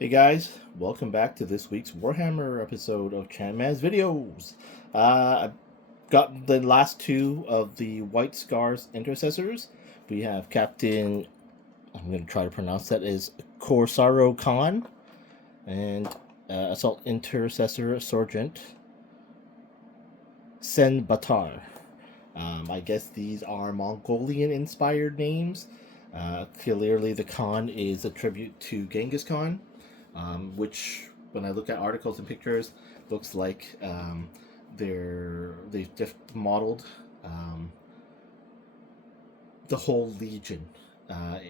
Hey guys, welcome back to this week's Warhammer episode of Chanman's Videos. I've got the last two of the White Scars Intercessors. We have Captain, I'm going to try to pronounce that, is Kor'sarro Khan, and Assault Intercessor Sergeant Tsendbaatar. I guess these are Mongolian-inspired names. Clearly the Khan is a tribute to Genghis Khan. Which, when I look at articles and pictures, looks like they've just modeled the whole legion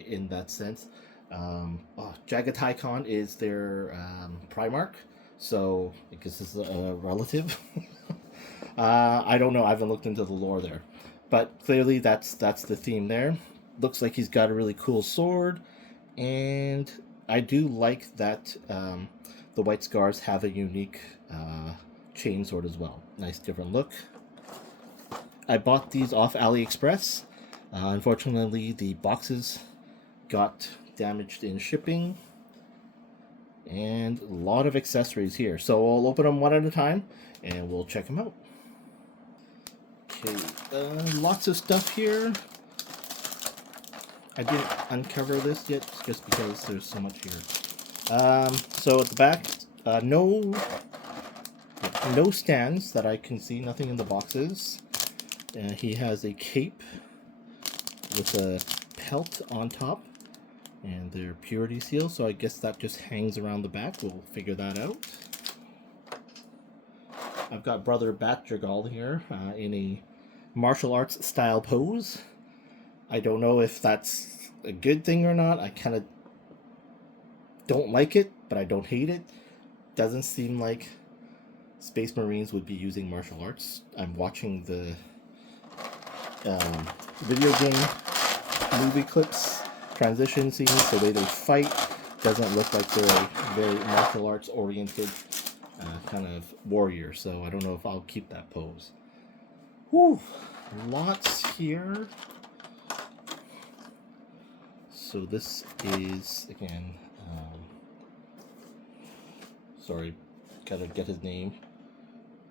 in that sense. Jagatai Khan is their Primarch, so I guess this is a relative. I don't know. I haven't looked into the lore there, but clearly that's the theme there. Looks like he's got a really cool sword, and I do like that the White Scars have a unique chainsword as well. Nice different look. I bought these off AliExpress. Unfortunately, the boxes got damaged in shipping. And a lot of accessories here. So I'll open them one at a time and we'll check them out. Okay, lots of stuff here. I didn't uncover this yet just because there's so much here. So at the back, no stands that I can see, nothing in the boxes. He has a cape with a pelt on top, and they're purity seals, so I guess that just hangs around the back. We'll figure that out. I've got Brother Batjergal here in a martial arts style pose. I don't know if that's a good thing or not. I kind of don't like it, but I don't hate it. Doesn't seem like Space Marines would be using martial arts. I'm watching the video game movie clips, transition scenes, the way they fight doesn't look like they're a very martial arts oriented kind of warrior, so I don't know if I'll keep that pose. Whew, lots here. So this is, again, sorry, gotta get his name,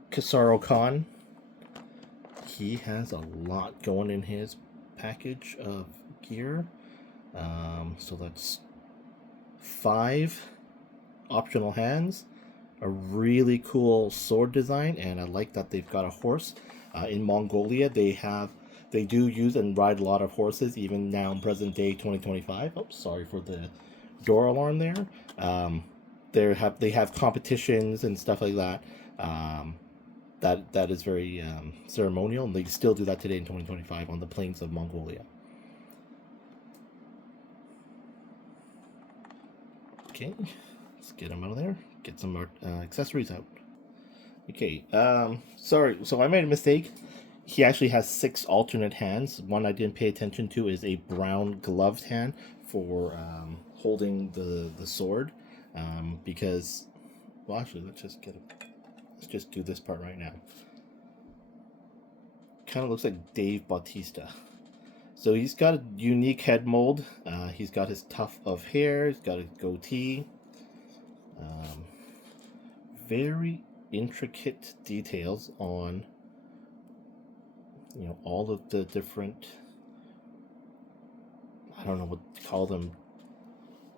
Kor'sarro Khan. He has a lot going in his package of gear. So that's 5 optional hands, a really cool sword design, and I like that they've got a horse. In Mongolia, they do use and ride a lot of horses, even now in present day 2025. Oh, sorry for the door alarm there. They have competitions and stuff like that. That is very ceremonial, and they still do that today in 2025 on the plains of Mongolia. Okay, let's get them out of there. Get some more accessories out. Okay, sorry, so I made a mistake. He actually has 6 alternate hands. One I didn't pay attention to is a brown gloved hand for holding the sword. Because, well, actually, let's just do this part right now. Kind of looks like Dave Bautista. So he's got a unique head mold. He's got his tuft of hair. He's got a goatee. Very intricate details on, all of the different, I don't know what to call them,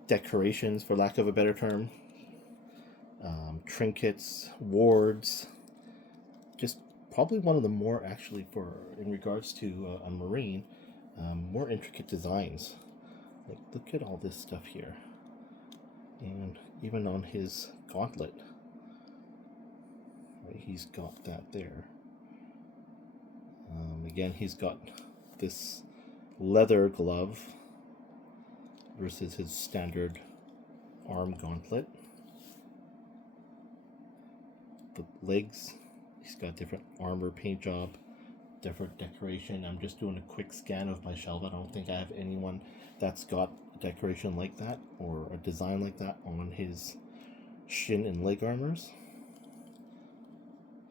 decorations, for lack of a better term. Trinkets, wards. Just probably one of the more, actually, in regards to a Marine, more intricate designs. Like, look at all this stuff here. And even on his gauntlet, right, he's got that there. Again, he's got this leather glove versus his standard arm gauntlet. The legs, he's got different armor paint job, different decoration. I'm just doing a quick scan of my shelf. I don't think I have anyone that's got a decoration like that or a design like that on his shin and leg armors.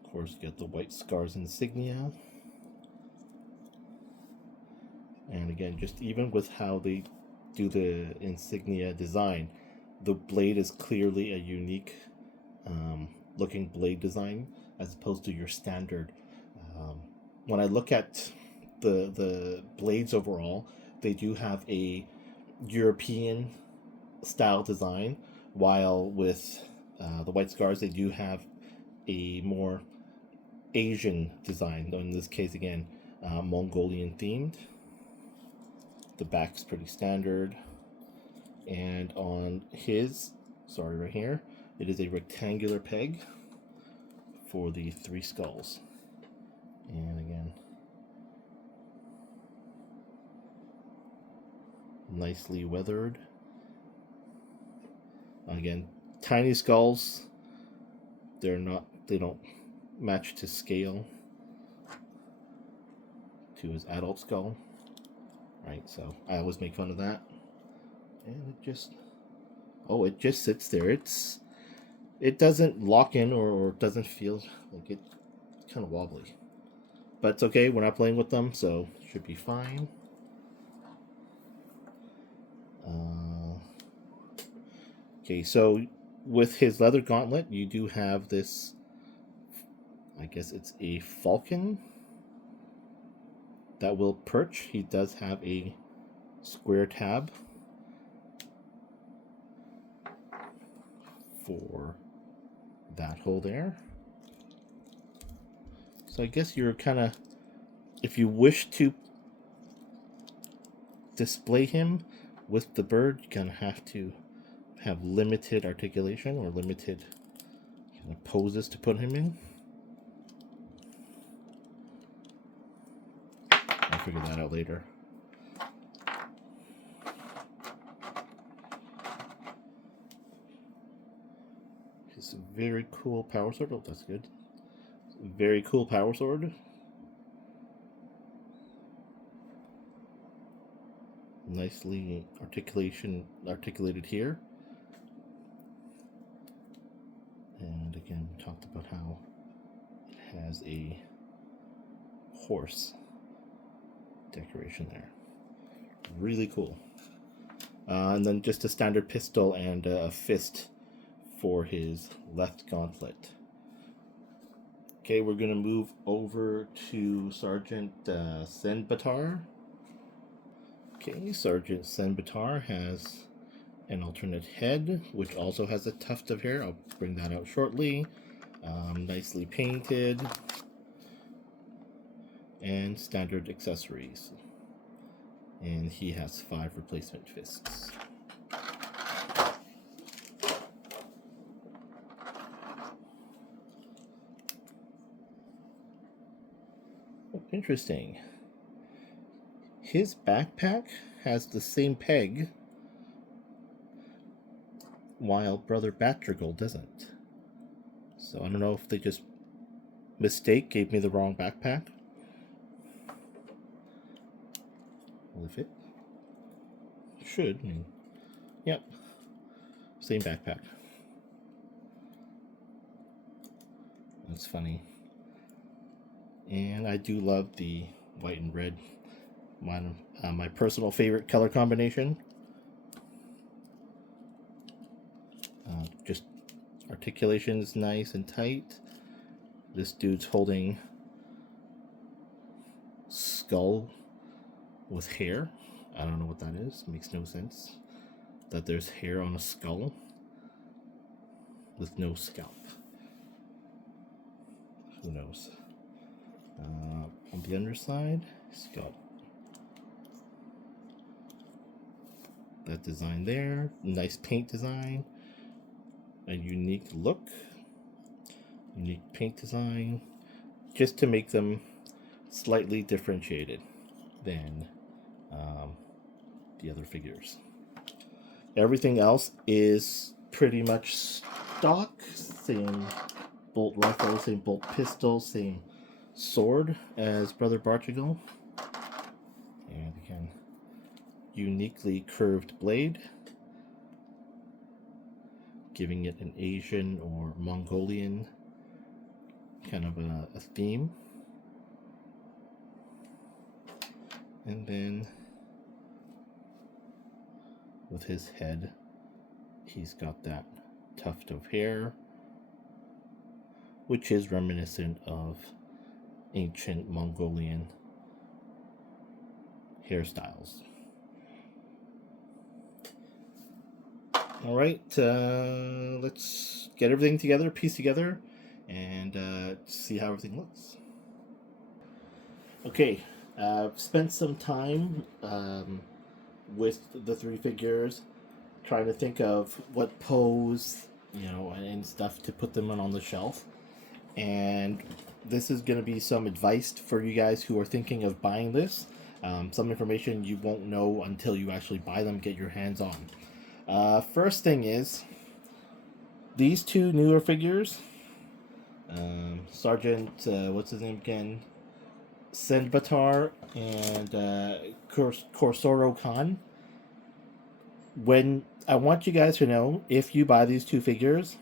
Of course, you get the White Scars insignia. And again, just even with how they do the insignia design, the blade is clearly a unique looking blade design as opposed to your standard. Um, when I look at the blades overall, they do have a European style design, while with the White Scars they do have a more Asian design. In this case, again, Mongolian themed. The back's pretty standard, and on his, sorry, right here, it is a rectangular peg for the 3 skulls. And again, nicely weathered. Again, tiny skulls. They don't match to scale to his adult skull. Right, so I always make fun of that. And it just sits there. It doesn't lock in or doesn't feel like it's kind of wobbly. But it's okay, we're not playing with them, so it should be fine. Okay, so with his leather gauntlet, you do have this, I guess it's a falcon that will perch. He does have a square tab for that hole there. So I guess you're kind of, if you wish to display him with the bird, you're gonna have to have limited articulation or limited kind of poses to put him in. I'll figure that out later. It's a very cool power sword. Oh, that's good. Very cool power sword. Nicely articulated here. And again, we talked about how it has a horse decoration there. Really cool. And then just a standard pistol and a fist for his left gauntlet. Okay, we're going to move over to Sergeant Tsendbaatar. Okay, Sergeant Tsendbaatar has an alternate head, which also has a tuft of hair. I'll bring that out shortly. Nicely painted. And standard accessories. And he has 5 replacement fists. Oh, interesting. His backpack has the same peg, while Brother Batrigal doesn't. So I don't know if they just gave me the wrong backpack. Will it fit? Should. Yep. Same backpack. That's funny. And I do love the white and red. My personal favorite color combination. Just articulation is nice and tight. This dude's holding skull with hair. I don't know what that is. Makes no sense that there's hair on a skull with no scalp. Who knows? On the underside, he's got that design there. Nice paint design. A unique look. Unique paint design. Just to make them slightly differentiated than the other figures. Everything else is pretty much stock. Same bolt rifle, same bolt pistol, same sword as Brother Barchigal. And again, uniquely curved blade, giving it an Asian or Mongolian kind of a theme. And then with his head He's got that tuft of hair, which is reminiscent of ancient Mongolian hairstyles. All right, let's get everything together, piece together, and see how everything looks. Okay, I've spent some time with the three figures, trying to think of what pose, and stuff to put them on the shelf. And this is going to be some advice for you guys who are thinking of buying this. Some information you won't know until you actually buy them, get your hands on. First thing is, these two newer figures, Sergeant, what's his name again? Tsendbaatar and Kor'sarro Khan. When I want you guys to know, if you buy these two figures,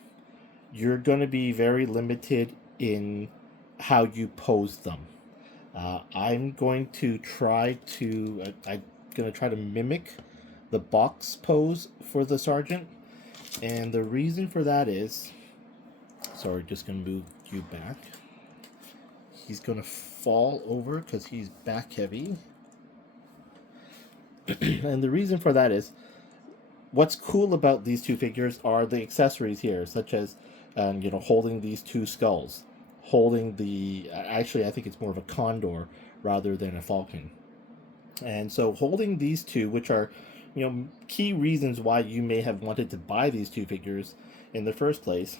you're going to be very limited in how you pose them. I'm going to try to mimic the box pose for the sergeant, and the reason for that is, sorry, just gonna move you back. He's gonna fall over because he's back heavy, and the reason for that is, what's cool about these two figures are the accessories here, such as holding these two skulls, holding the actually I think it's more of a condor rather than a falcon. And so holding these two, which are key reasons why you may have wanted to buy these two figures in the first place,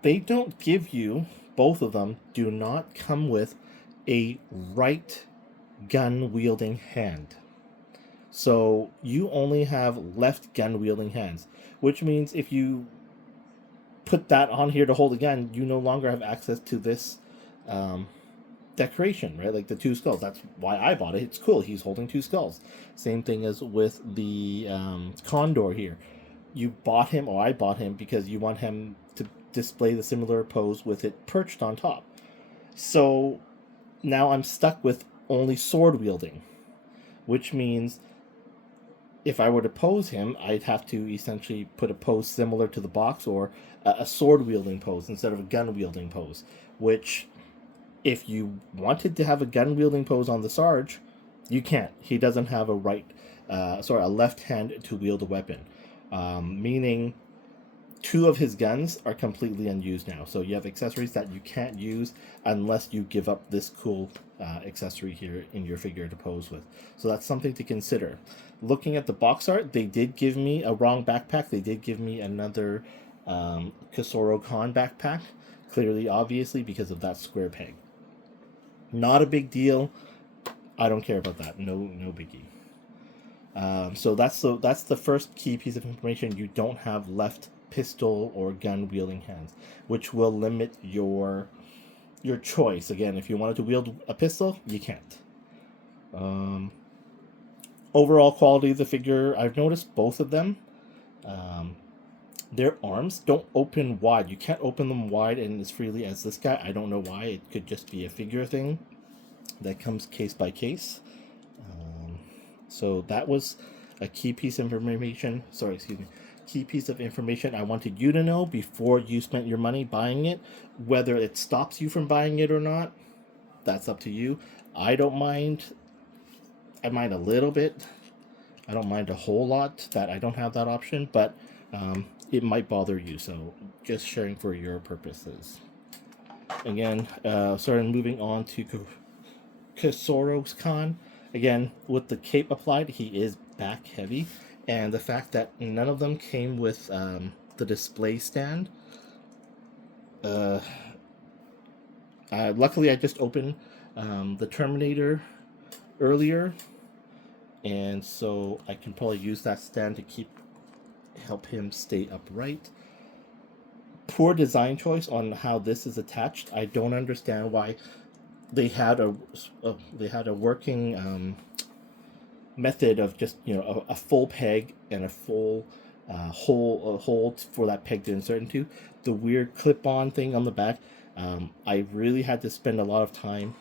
they don't give you, both of them do not come with a right gun wielding hand. So you only have left gun wielding hands, which means if you put that on here to hold a gun, you no longer have access to this decoration, right? Like the two skulls. That's why I bought it. It's cool. He's holding two skulls. Same thing as with the condor here. You bought him, or I bought him, because you want him to display the similar pose with it perched on top. So now I'm stuck with only sword wielding, which means if I were to pose him, I'd have to essentially put a pose similar to the box, or a sword wielding pose instead of a gun wielding pose, which, if you wanted to have a gun wielding pose on the Sarge, you can't. He doesn't have a left hand to wield a weapon, meaning two of his guns are completely unused now. So you have accessories that you can't use unless you give up this cool accessory here in your figure to pose with. So that's something to consider. Looking at the box art, they did give me a wrong backpack. They did give me another Kor'sarro Khan backpack, clearly, obviously, because of that square peg. Not a big deal. I don't care about that. No biggie. So that's the first key piece of information. You don't have left pistol or gun wielding hands, which will limit your choice. Again, if you wanted to wield a pistol, you can't. Overall quality of the figure, I've noticed both of them. Their arms don't open wide. You can't open them wide and as freely as this guy. I don't know why. It could just be a figure thing that comes case by case. So that was a key piece of information. Key piece of information I wanted you to know before you spent your money buying it. Whether it stops you from buying it or not, that's up to you. I don't mind. I mind a little bit. I don't mind a whole lot that I don't have that option, but it might bother you. So just sharing for your purposes. Again, moving on to Kor'sarro Khan. Again, with the cape applied, he is back heavy. And the fact that none of them came with the display stand. Luckily, I just opened the Terminator earlier, and so I can probably use that stand to help him stay upright. Poor design choice on how this is attached. I don't understand why they had a working method of just a full peg and a full hole for that peg to insert into. The weird clip-on thing on the back, I really had to spend a lot of time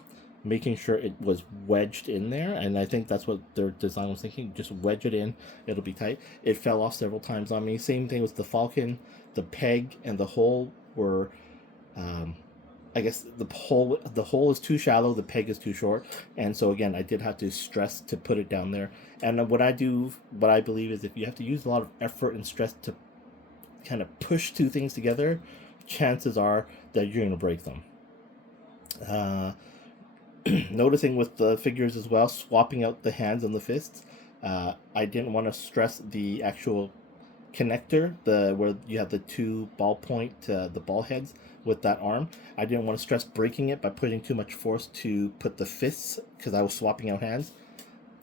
making sure it was wedged in there, and I think that's what their design was thinking. Just wedge it in, it'll be tight. It fell off several times on me. Same thing with the Falcon. The peg and the hole were, I guess the hole is too shallow, the peg is too short, and so again I did have to stress to put it down there. And what I believe is, if you have to use a lot of effort and stress to kind of push two things together, chances are that you're going to break them. Noticing with the figures as well, swapping out the hands and the fists, I didn't want to stress the actual connector, where you have the two the ball heads with that arm. I didn't want to stress breaking it by putting too much force to put the fists, because I was swapping out hands.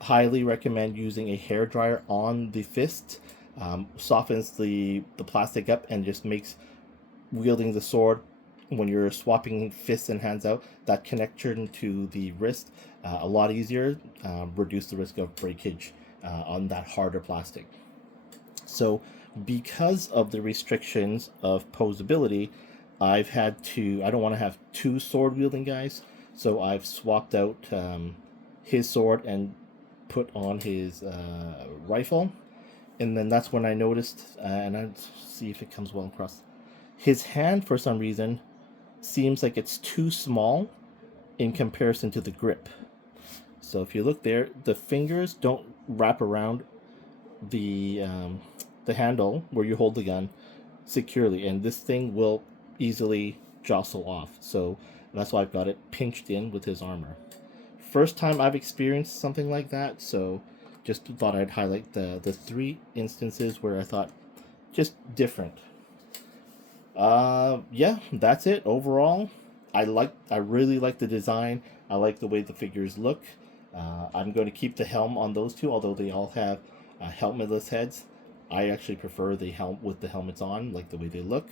Highly recommend using a hair dryer on the fist. Softens the plastic up and just makes wielding the sword, when you're swapping fists and hands out, that connection to the wrist, a lot easier. Reduce the risk of breakage on that harder plastic. So because of the restrictions of posability, I don't want to have two sword wielding guys, so I've swapped out his sword and put on his rifle. And then that's when I noticed, and I'll see if it comes well across, his hand for some reason seems like it's too small in comparison to the grip. So if you look there, the fingers don't wrap around the handle where you hold the gun securely, and this thing will easily jostle off. So that's why I've got it pinched in with his armor. First time I've experienced something like that, so just thought I'd highlight the 3 instances where I thought just different. Yeah, that's it. Overall, I really like the design. I like the way the figures look. I'm going to keep the helm on those two, although they all have helmetless heads. I actually prefer the helm with the helmets on, like the way they look.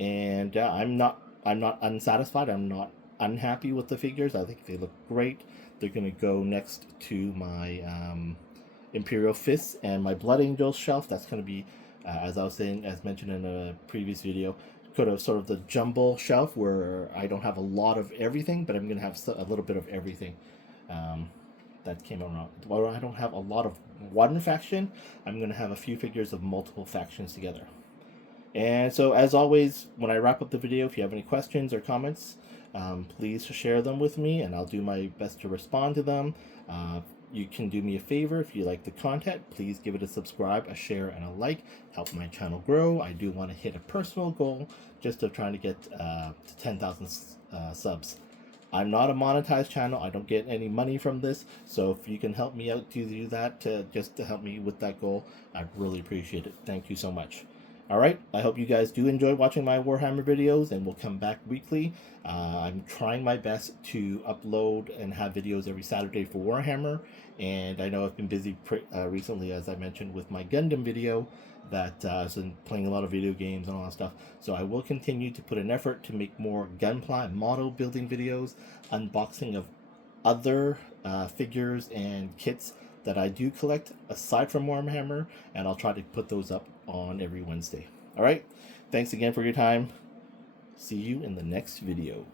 And I'm not unsatisfied. I'm not unhappy with the figures. I think they look great. They're going to go next to my Imperial Fists and my Blood Angels shelf. That's going to be, as I was saying, as mentioned in a previous video, sort of the jumble shelf where I don't have a lot of everything, but I'm going to have a little bit of everything. That came around. While I don't have a lot of one faction, I'm going to have a few figures of multiple factions together. And so, as always, when I wrap up the video, if you have any questions or comments, please share them with me, and I'll do my best to respond to them. You can do me a favor. If you like the content, please give it a subscribe, a share, and a like. Help my channel grow. I do want to hit a personal goal, just of trying to get to 10,000 subs. I'm not a monetized channel. I don't get any money from this. So if you can help me out to do that, just to help me with that goal, I'd really appreciate it. Thank you so much. Alright, I hope you guys do enjoy watching my Warhammer videos, and we'll come back weekly. I'm trying my best to upload and have videos every Saturday for Warhammer, and I know I've been busy recently, as I mentioned, with my Gundam video, that I've been playing a lot of video games and all that stuff. So I will continue to put an effort to make more Gunpla model building videos, unboxing of other figures and kits that I do collect aside from Warhammer, and I'll try to put those up on every Wednesday. Alright, thanks again for your time. See you in the next video.